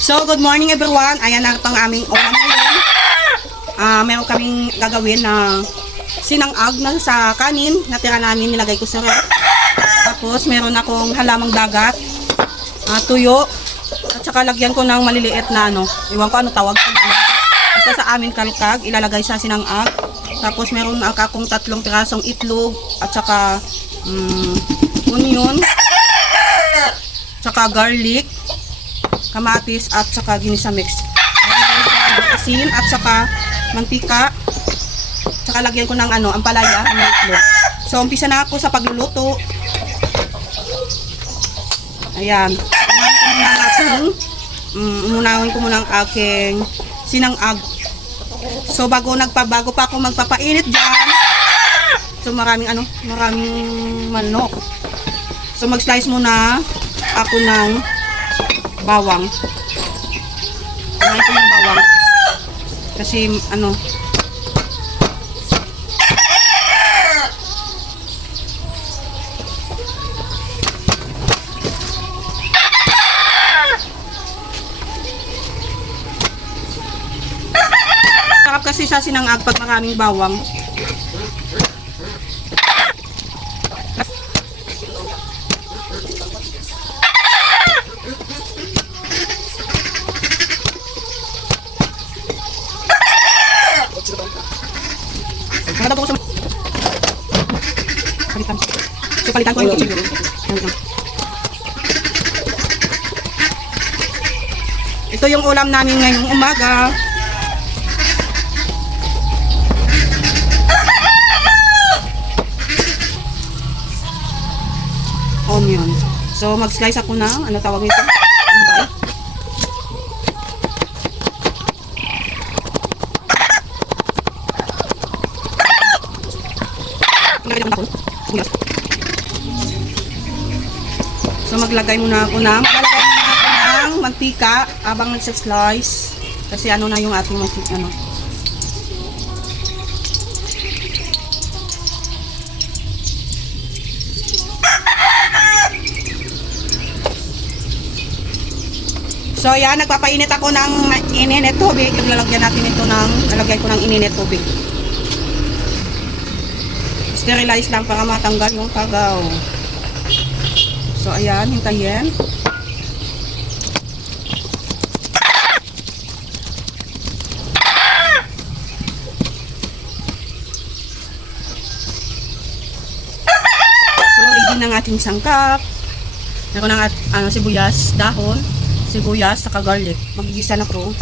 So, good morning everyone. Ayan na itong aming ulam ngayon. Meron kaming gagawin na sinangag na sa kanin. Natira namin, nilagay ko sa ref. Tapos, meron akong halamang dagat, tuyo, at saka lagyan ko ng maliliit na iwan ko ano tawag. Basta sa amin kalkag, ilalagay sa sinangag. Tapos, meron akong 3 pirasong itlog, at saka onion, saka garlic, kamatis at saka ginisa mix. Asin at saka mantika. Saka lagyan ko ng ampalaya, ng itlog. So umpisa na ako sa pagluluto. Ayan. Umunawin ko muna ang aking sinangag. So bago pa ako magpapainit diyan. So maraming manok. So mag-slice muna ako ng bawang. Kumain ko ng bawang. Kasi sarap kasi sa sinangag pag maraming bawang. Palitan ko yung kutsilyo. Ito yung ulam namin ngayong umaga. Onion. So mag-slice ako ng tawag nito? So maglagay muna ako ng mantika habang nagsa-slice kasi na yung ating mantika So yan, nagpapainit ako ng ininit tubig. Lalagyan natin ito lalagay ko ng ininit tubig. Sterilize lang para matanggal yung kagaw. So ayan, hintayin. So ready ng ating sangkap. Meron ng sibuyas, dahon, sibuyas, saka garlic. Magigisa na po.